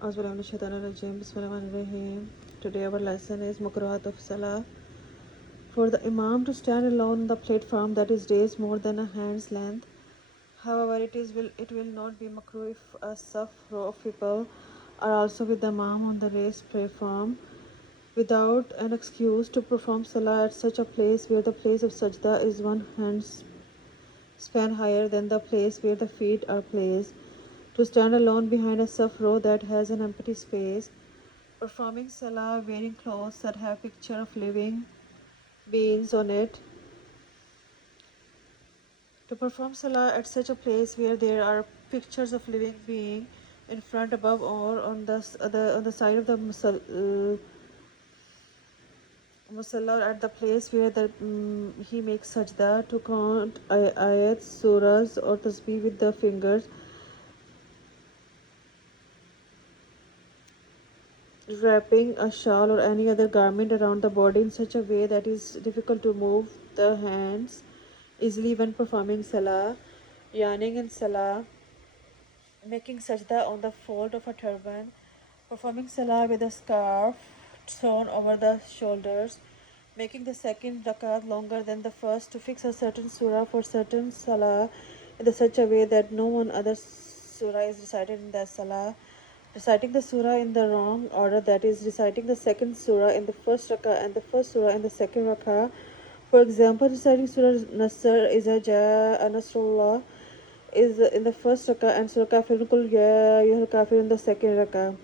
Bismillahirrahmanirrahim. Today our lesson is Makruhat of Salah. For the Imam to stand alone on the platform that is raised more than a hand's length. However, it will not be makruh if a saf row of people are also with the Imam on the raised platform without an excuse to perform Salah at such a place where the place of sajda is one hand's span higher than the place where the feet are placed. To stand alone behind a saf row that has an empty space, performing salah wearing clothes that have picture of living beings on it. To perform salah at such a place where there are pictures of living being in front, above, or on the side of the musalla, at the place where he makes sajda, to count ayats, surahs, or tasbeeh with the fingers, wrapping a shawl or any other garment around the body in such a way that it is difficult to move the hands easily when performing salah, yawning in salah, making sajda on the fold of a turban, performing salah with a scarf thrown over the shoulders, making the second rakat longer than the first, to fix a certain surah for certain salah in such a way that no one other surah is recited in that salah, reciting the surah in the wrong order, that is, reciting the second surah in the first rakah and the first surah in the second rakah. For example, reciting Surah Nasr is a Nasrullah is in the first rakah and Surah Kafirun Kul Ya Ayyuhal Kafir in the second rakah.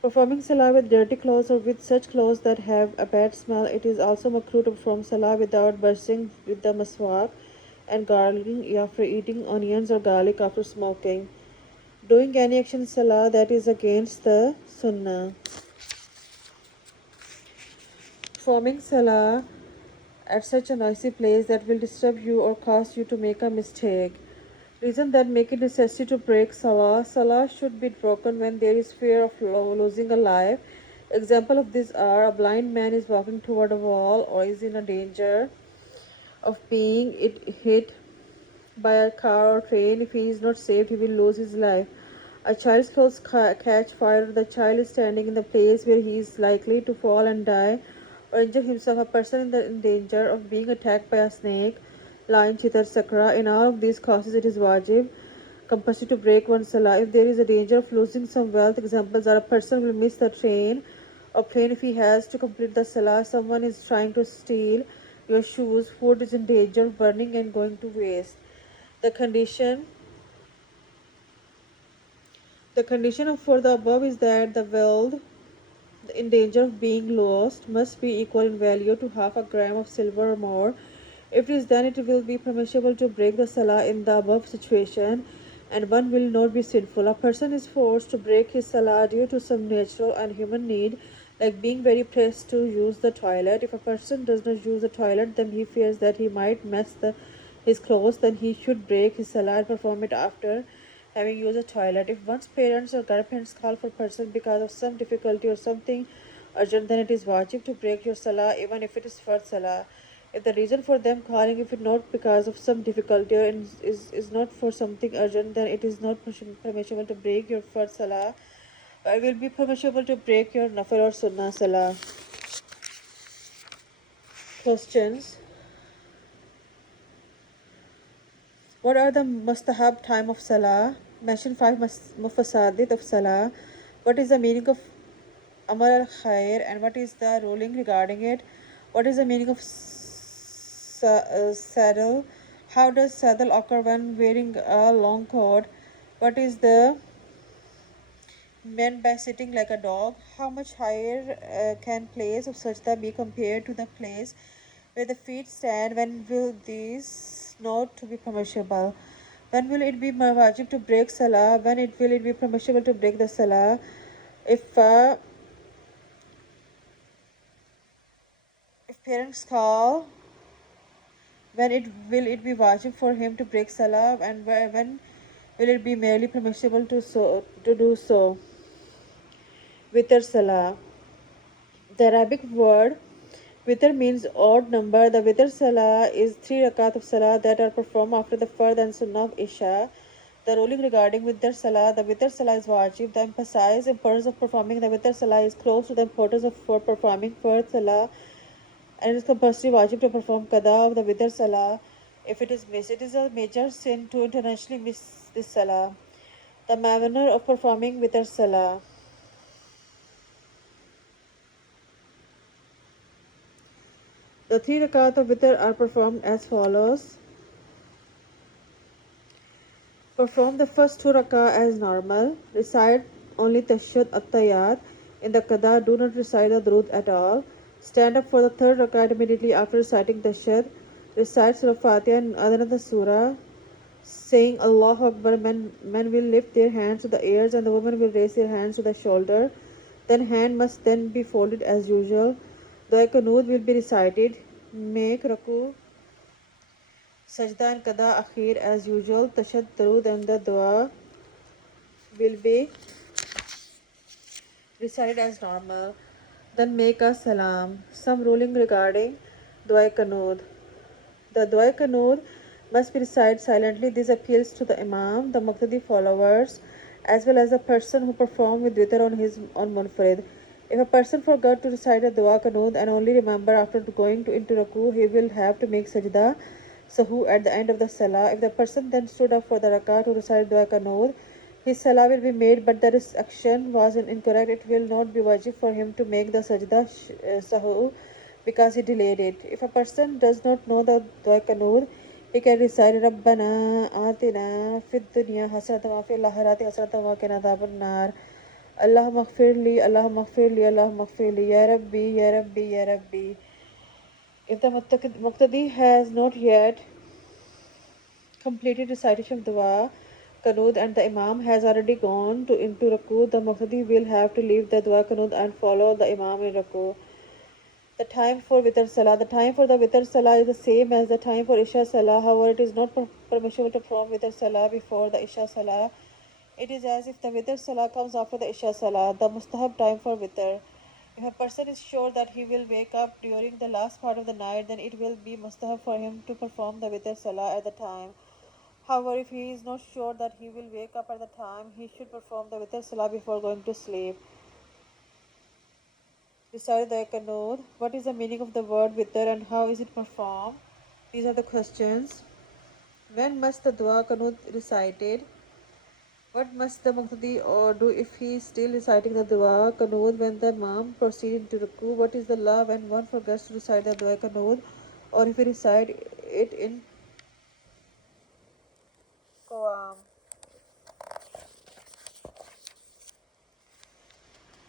Performing salah with dirty clothes or with such clothes that have a bad smell, it is also makruh to perform salah without brushing with the maswak and gargling after eating onions or garlic after smoking. Doing any action in salah that is against the sunnah. Performing salah at such a noisy place that will disturb you or cause you to make a mistake. Reason that make it necessary to break salah. Salah should be broken when there is fear of losing a life. Example of these are: a blind man is walking toward a wall or is in a danger of being hit by a car or train. If he is not saved, he will lose his life. A child's clothes catch fire. The child is standing in the place where he is likely to fall and die or injure himself. A person in danger of being attacked by a snake, lion, cheetah, etc. In all of these cases, it is wajib, compulsory to break one's salah. If there is a danger of losing some wealth, examples are: a person will miss the train or plane if he has to complete the salah. Someone is trying to steal your shoes. Food is in danger of burning and going to waste. The condition for the above is that the wealth in danger of being lost must be equal in value to half a gram of silver or more. If it is, then it will be permissible to break the salah in the above situation, and one will not be sinful. A person is forced to break his salah due to some natural and human need, like being very pressed to use the toilet. If a person does not use the toilet, then he fears that he might mess his clothes, then he should break his salah and perform it after having used the toilet. If one's parents or grandparents call for a person because of some difficulty or something urgent, then it is wajib to break your salah, even if it is first salah. If the reason for them calling, if it not because of some difficulty or is not for something urgent, then it is not permissible to break your first salah. It will be permissible to break your nafil or sunnah salah. Questions. What are the mustahab time of salah? Mention 5 mufasadit of salah. What is the meaning of Amar al Khair and what is the ruling regarding it? What is the meaning of saddle? How does saddle occur when wearing a long coat? What is the meant by sitting like a dog? How much higher can place of sajda be compared to the place where the feet stand? When will these not to be permissible? When will it be wajib to break salah? When will it be permissible to break the salah? If parents call, when will it be wajib for him to break salah, and when will it be merely permissible to do so? Witer salah. The Arabic word witr means odd number. The witr salah is 3 rakat of salah that are performed after the fard and sunnah of Isha. The ruling regarding Witer Salah, the Witer Salah is wajib. The emphasized importance of performing the Witer Salah is close to the importance of for performing Fard Salah, and it is compulsory wajib to perform Qada of the Witer Salah. If it is missed, it is a major sin to intentionally miss this Salah. The manner of performing Witer Salah. The 3 rakat of Witr are performed as follows. Perform the first 2 rakah as normal. Recite only Tahiyyatul At-Tahiyyat. In the Qada, do not recite the Durud at all. Stand up for the 3rd rakah immediately after reciting Tahiyyatul. Recite Surah Fatiha and another surah, saying Allahu Akbar. Men will lift their hands to the ears and the women will raise their hands to the shoulder. Then hand must then be folded as usual. The Qanud will be recited. Make Raku, Sajda and Qada Akhir as usual. Tashad, Darud and the Dua will be recited as normal. Then make a Salam. Some ruling regarding Dua Qanud. The Dua Qanud must be recited silently. This appeals to the Imam, the Muqtadi followers, as well as the person who performed with Witr on Munfarid. If a person forgot to recite a Dua Qanud and only remember after going into Raku, he will have to make Sajda Sahu at the end of the Salah. If the person then stood up for the Rakah to recite Dua Qanud, his Salah will be made, but this action was incorrect. It will not be wajib for him to make the Sajda Sahu because he delayed it. If a person does not know the Dua Qanud, he can recite Rabbana Atina Fid Dunya Hasanatan wa Fil Akhirati Hasanatan wa Qina Adhaban Nar. Allahumma ighfirli, Allahumma ighfirli, Allahumma ighfirli, Ya Rabbi, Ya Rabbi, Ya Rabbi. If the Muqtadi has not yet completed recitation of Dua Qanud and the Imam has already gone into Raku, the Muqtadi will have to leave the Dua Qanud and follow the Imam in Raku. The time for Witr Salah. The time for the Witr Salah is the same as the time for Isha Salah. However, it is not permissible to perform Witr Salah before the Isha Salah. It is as if the Witr Salah comes after the Isha Salah. The Mustahab time for Witr. If a person is sure that he will wake up during the last part of the night, then it will be Mustahab for him to perform the Witr Salah at the time. However, if he is not sure that he will wake up at the time, he should perform the Witr Salah before going to sleep. Recite the Qanud. What is the meaning of the word Witr and how is it performed? These are the questions. When must the Dua Qanud recited? What must the Muqtadi do if he is still reciting the Dua Qanud when the Imam proceeds into Ruku? What is the law when one forgets to recite the Dua Qanud or if he recite it in Qawam?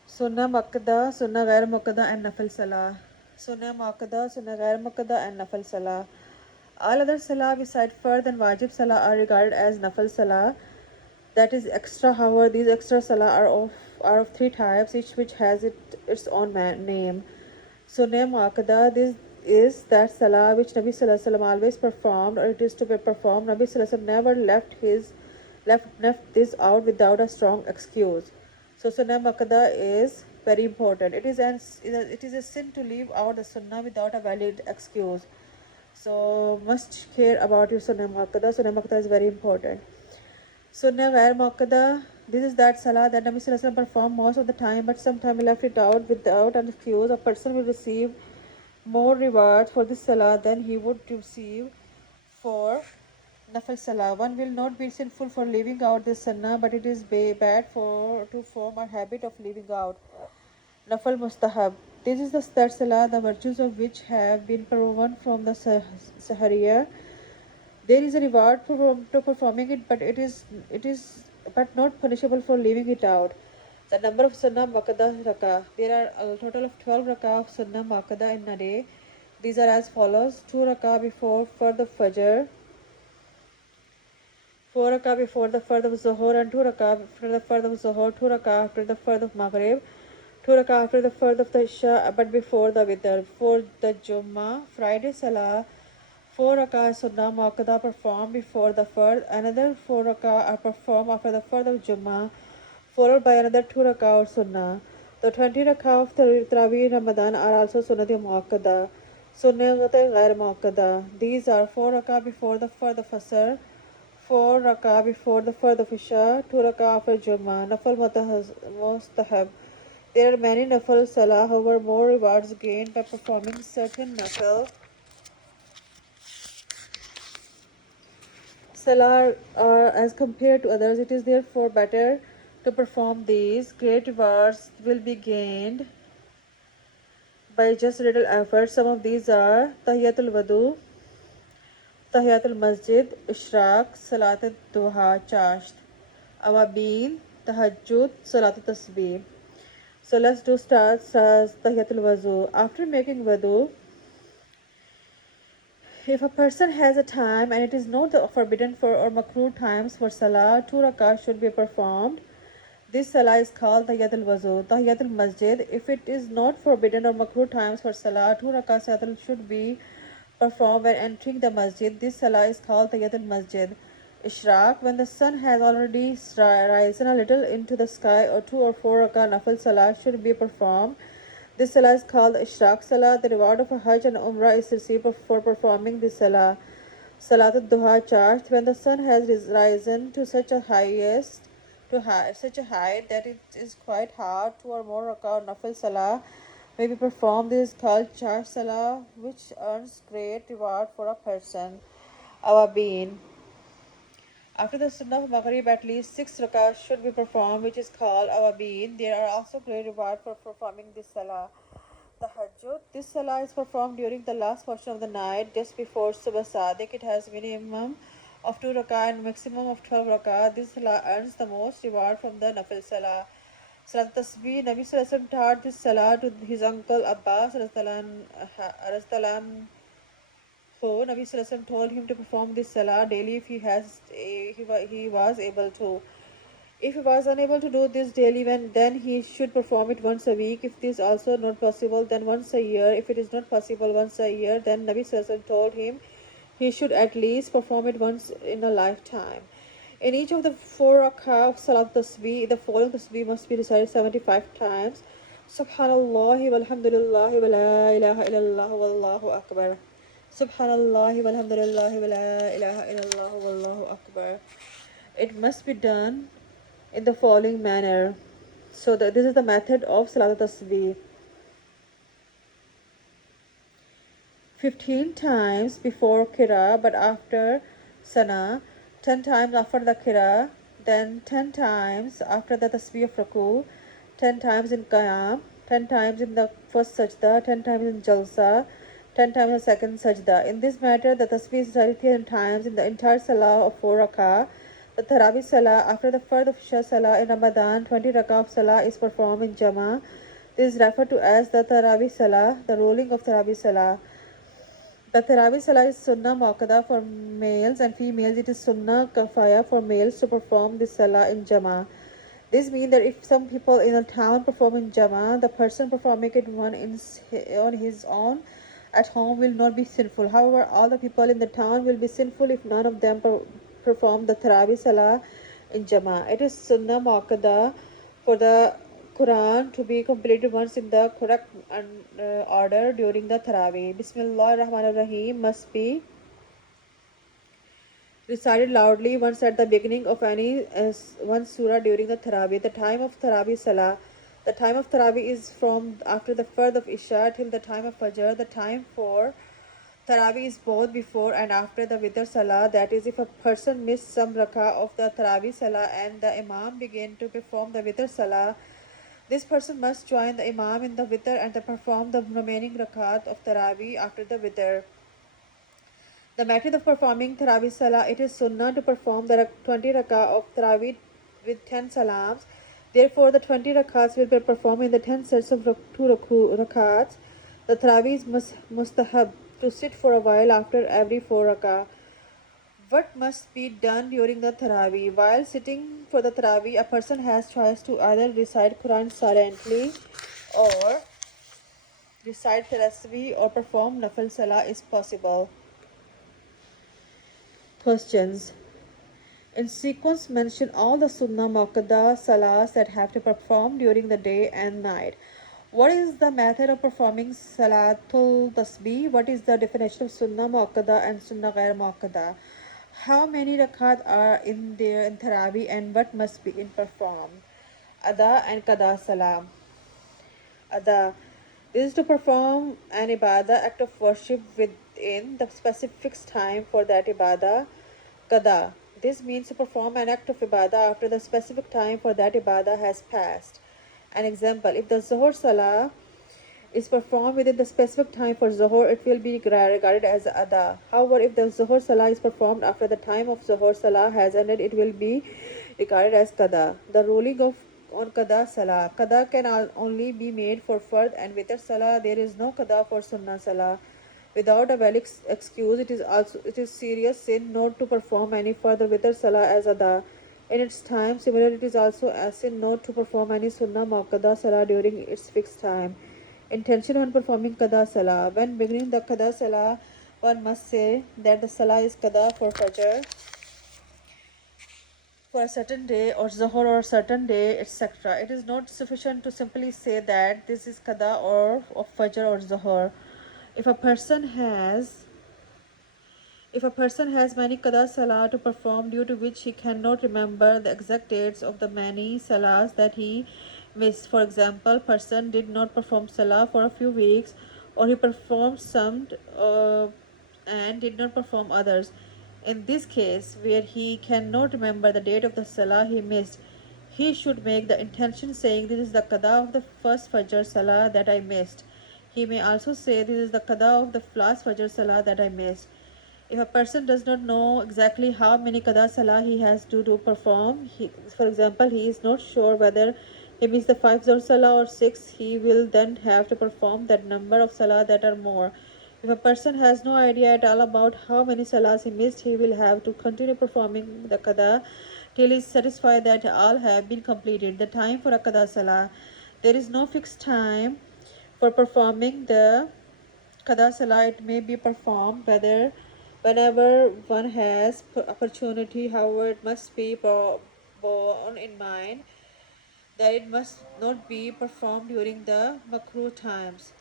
Sunnah Muakkdah, Sunnah Ghair Muakkadh and Nafil Salah. Sunnah Muakkdah, Sunnah Ghair Muakkadh and Nafil Salah. All other Salah besides Fard and Wajib Salah are regarded as Nafil Salah. That is extra. However, these extra Salah are of 3 types, each which has its own name. Sunnah Muakkdah, this is that Salah which Nabi Sallallahu Alaihi Wasallam always performed, or it is to be performed. Nabi Sallallahu Alaihi Wasallam never left this out without a strong excuse. So Sunnah Muakkdah is very important. It is a sin to leave out the Sunnah without a valid excuse. So must care about your Sunnah Muakkdah. Sunnah Muakkdah is very important. Sunnah Ghair Muakkadh, this is that Salah that Nabi Sallallahu Alaihi Wasallam performed most of the time, but sometimes he left it out without an excuse. A person will receive more rewards for this Salah than he would receive for Nafil Salah. One will not be sinful for leaving out this Sunnah, but it is bad to form a habit of leaving out Nafil Mustahab. This is the third Salah, the virtues of which have been proven from the Sahariya. There is a reward to performing it, but it is not punishable for leaving it out. The number of Sunnah Muakadah Rakah. There are a total of 12 Rakah of Sunnah Muakadah in a day. These are as follows: 2 Rakah before the Fajr, 4 Rakah before the Fard of Zuhur, and 2 Rakah after the Fard of Zuhur, 2 Rakah after the Fard of Maghrib, 2 Rakah after the Fard of the Isha, but before the Witr. For the Jummah, Friday Salah, 4 Rakah Sunnah Muakadah performed before the Fard. Another 4 Rakah are performed after the Fard of Jummah, followed by another 2 Rakah or Sunnah. The 20 Rakah of Tarawih in Ramadan are also Sunnah Muakadah. Sunnah Ghair Muakkadh. These are 4 Rakah before the Fard of Asr, 4 rakah before the fard of Isha, 2 rakah after Jummah, nafil Mustahab. There are many nafil salah, however, more rewards gained by performing certain nafil salah are as compared to others. It is therefore better to perform these. Great rewards will be gained by just little effort. Some of these are Tahiyyatul Wudu, Tahiyyatul Masjid, ishraaq, salat Dhuhaa, Chasht, Awaabeen Tahjjud, salat Tasbeeh. So let's start Tahiyyatul Wudu. After making wudu, if a person has a time and it is not forbidden for or makruh times for salah, 2 rakah should be performed. This salah is called Tahiyyatul Wudu. Tahiyyatul Masjid, if it is not forbidden or makruh times for salah, 2 rakah salah should be performed when entering the masjid. This salah is called Tahiyyatul Masjid. Ishraaq, when the sun has already risen a little into the sky, or 2 or 4 rakah nafil salah should be performed. This salah is called ishraaq salah. The reward of a hajj and umrah is received for performing this salah. Salatul Dhuhaa, Chasht, when the sun has risen to such a such a height that it is quite hard, 2 or more rakah nafil salah may be performed. This is called Chasht salah, which earns great reward for a person. Awaabeen. After the sunnah of Maghrib, at least 6 rakahs should be performed, which is called Awaabeen. There are also great reward for performing this salah. Tahajjud. This salah is performed during the last portion of the night, just before Subh Sadiq. It has minimum of 2 rakah and maximum of 12 rakah. This salah earns the most reward from the nafil salah. Salat Tasbeeh. Nabi Sallallahu Alaihi Wasallam taught this salah to his uncle Abbas Rastalam. So Nabi Sallallahu Alaihi Wasallam told him to perform this salah daily if he was able to. If he was unable to do this daily, then he should perform it once a week. If this is also not possible, then once a year. If it is not possible once a year, then Nabi Sallallahu Alaihi Wasallam told him he should at least perform it once in a lifetime. In each of the 4 rakah of Salat Tasbeeh, the following Tasbeeh must be recited 75 times. Subhanallah walhamdulillah wa la ilaha illallah wallahu akbar. Subhanallah walhamdulillah wa la ilaha illallah wallahu akbar. It must be done in the following manner. So this is the method of Salat Tasbeeh. 15 times before Qira, but after Sana, 10 times after the Qira, then 10 times after the Tasbeeh of Ruku, 10 times in Qiyam, 10 times in the first Sajda, 10 times in Jalsa, 10 times in the second Sajda. In this matter, the Tasbeeh is recited 10 times in the entire Salah of 4 rakah. The Tarawih Salah, after the fard of Isha Salah in Ramadan, 20 rakah of Salah is performed in Jama. This is referred to as the Tarawih Salah, the ruling of Tarawih Salah. The Tarawih Salah is sunnah Muakadah for males and females. It is sunnah kafaya for males to perform this Salah in Jama. This means that if some people in a town perform in Jama, the person performing it on his own at home will not be sinful. However, all the people in the town will be sinful if none of them perform the Tarawih Salah in Jama. It is sunnah Muakadah for the Quran to be completed once in the correct order during the Tarawih. Bismillah ar-Rahman ar-Rahim must be recited loudly once at the beginning of any one surah during the Tarawih. The time of Tarawih Salah. The time of Tarawih is from after the fard of Isha till the time of Fajr. The time for Tarawih is both before and after the Witer Salah. That is, if a person missed some rakah of the Tarawih Salah and the Imam began to perform the Witer Salah, this person must join the Imam in the Witer and perform the remaining rakat of Tarawih after the Witer. The method of performing Tarawih Salah, it is sunnah to perform the 20 rakah of Tarawih with 10 salams. Therefore, the 20 rakats will be performed in the 10 sets of 2 rakats. The Tarawih is Mustahab to sit for a while after every 4 rakah. What must be done during the Tarawih? While sitting for the Tarawih, a person has choice to either recite Quran silently or recite Tasbeeh or perform nafil salah is possible. Questions. In sequence, mention all the sunnah Muakkdah salahs that have to perform during the day and night. What is the method of performing salatul tasbih? What is the definition of sunnah Muakkdah and sunnah Ghair Muakkadh? How many rakat are in there in Tarawih and what must be in performed? Adda and Qaddha salam. Adda. This is to perform an ibadah, act of worship within the specific time for that ibadah. Qaddha. This means to perform an act of ibadah after the specific time for that ibadah has passed. An example, if the Zuhr Salah is performed within the specific time for Zuhr, it will be regarded as Adha. However, if the Zuhr Salah is performed after the time of Zuhr Salah has ended, it will be regarded as Qadha. The ruling of on Qadha Salah. Qadha can only be made for Fard and Witer Salah. There is no Qadha for Sunnah Salah. Without a valid excuse, it is serious sin not to perform any further Witer Salah as Adha in its time. Similarly, it is also a sin not to perform any Sunnah Muakkdah Salah during its fixed time. Intention when performing Qadha Salah. When beginning the Qadha Salah, one must say that the Salah is Qadha for Fajr for a certain day or Zuhr or a certain day, etc. It is not sufficient to simply say that this is Qadha or of Fajr or Zuhr. If a person has many Qadha Salah to perform due to which he cannot remember the exact dates of the many Salahs that he missed. For example, person did not perform Salah for a few weeks, or he performed some and did not perform others. In this case, where he cannot remember the date of the Salah he missed, he should make the intention saying, this is the Qadha of the first Fajr Salah that I missed. He may also say, this is the Qadha of the last Fajr Salah that I missed. If a person does not know exactly how many Qadha Salah he has to perform, for example, he is not sure whether he missed the 5 Zuhr Salah or 6, he will then have to perform that number of Salah that are more. If a person has no idea at all about how many Salahs he missed, he will have to continue performing the Qadha till he is satisfied that all have been completed. The time for a Qadha Salah. There is no fixed time for performing the Qadha Salah. It may be performed whenever one has opportunity. However, it must be borne in mind that it must not be performed during the makruh times.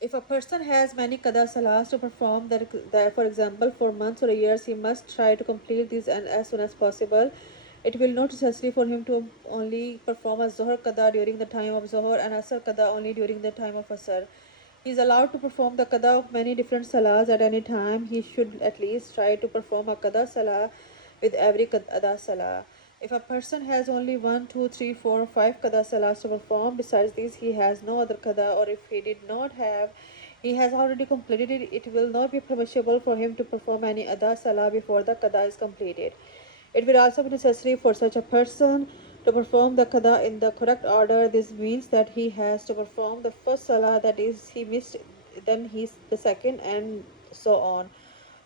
If a person has many Qadha Salahs to perform, that for example for months or years, he must try to complete these and as soon as possible. It will not necessary for him to only perform a Zuhr Qadha during the time of Zuhr and Asr Qadha only during the time of Asr. He is allowed to perform the Qadha of many different Salahs at any time. He should at least try to perform a Qadha Salah with every Qadha Salah. If a person has only 1, 2, 3, 4, or 5 Qadha Salahs to perform, besides these he has no other Qadha, or if he did not have, he has already completed it, it will not be permissible for him to perform any Adha Salah before the Qadha is completed. It will also be necessary for such a person to perform the Qadha in the correct order. This means that he has to perform the first Salah, that is, he missed, then he's the second, and so on.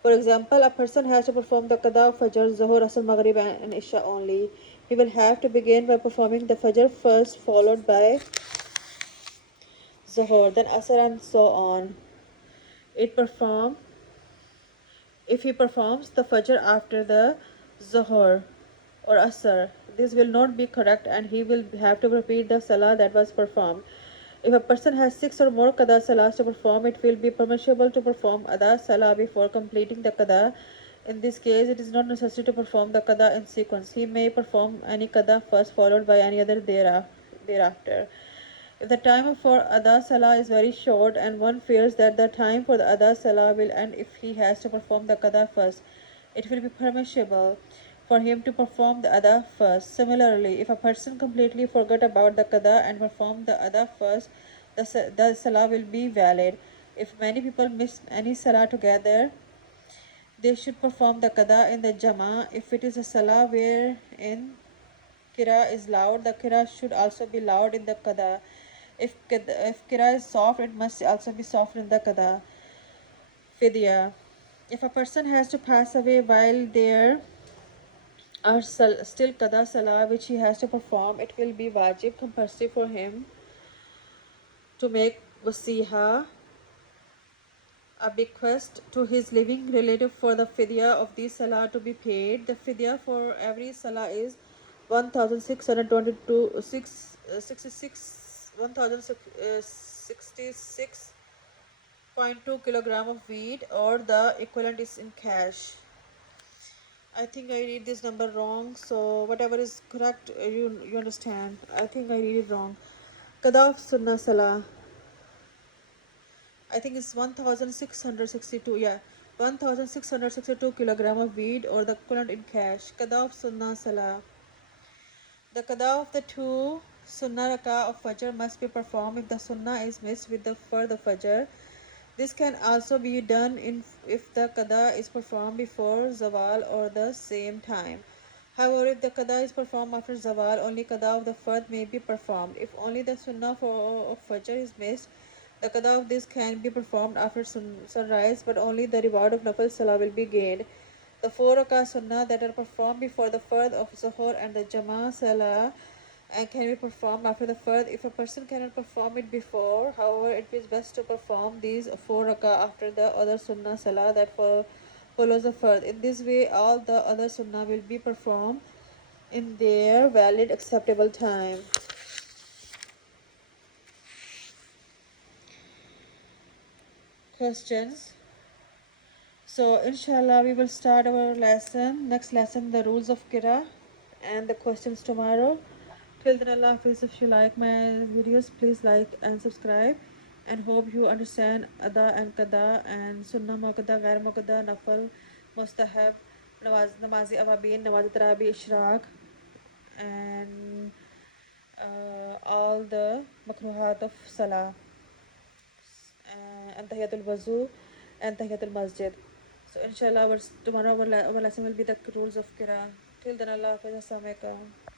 For example, a person has to perform the Qadha of Fajr, Zuhr, Asr, Maghrib, and Isha only. He will have to begin by performing the Fajr first, followed by Zuhr, then Asr, and so on. If he performs the Fajr after the Zuhr or Asr, this will not be correct and he will have to repeat the Salah that was performed. If a person has 6 or more Qadha Salahs to perform, it will be permissible to perform Adha Salah before completing the Qadha. In this case, it is not necessary to perform the Qadha in sequence. He may perform any Qadha first, followed by any other thereafter. If the time for Adha Salah is very short and one fears that the time for the Adha Salah will end if he has to perform the Qadha first, it will be permissible for him to perform the Adha first. Similarly, if a person completely forgot about the Qadha and performed the Adha first, the Salah will be valid. If many people miss any Salah together, they should perform the Qadha in the Jama. If it is a Salah wherein Qira is loud, the Qira should also be loud in the Qadha. If Qira is soft, it must also be soft in the Qadha. Fidyah. If a person has to pass away while there are still Qadha Salah which he has to perform, it will be wajib, compulsory for him to make wasiha, a bequest to his living relative for the fidyah of these Salah to be paid. The fidyah for every Salah is 1,622 66 0.2 kilogram of wheat, or the equivalent is in cash. I think I read this number wrong, so whatever is correct, you understand. I think I read it wrong. Qadaf sunnah salah. I think it's 1662. Yeah, 1662 kilogram of wheat, or the equivalent in cash. Qadaf sunnah salah. The qada of the two sunnah rakah of fajr must be performed if the sunnah is missed with the fard of fajr. This can also be done if the qada is performed before zawal or the same time. However, if the qada is performed after zawal, only qada of the fard may be performed. If only the sunnah of fajr is missed, the qada of this can be performed after sunrise, but only the reward of nafil salah will be gained. The 4 rakah sunnah that are performed before the fard of zuhur and the jama salah and can be performed after the fard. If a person cannot perform it before, however, it is best to perform these 4 rakah after the other sunnah salah that follows the fard. In this way, all the other sunnah will be performed in their valid acceptable time. Questions. So inshallah we will start our next lesson, the rules of Qira, and the questions tomorrow. Till then, Allah Hafiz. If you like my videos, please like and subscribe, and hope you understand Adda and Qaddha and sunnah, Muakkdah, Ghair Muakkadh, nafil, Mustahab, namazi Awaabeen, Tahjjud, ishraaq, and all the makruhat of salha, and Tahiyyatul Wudu and Tahiyyatul Masjid. So inshallah tomorrow our lesson will be the rules of Qira. Till then, Allah Hafiz. Assalamu alaikum.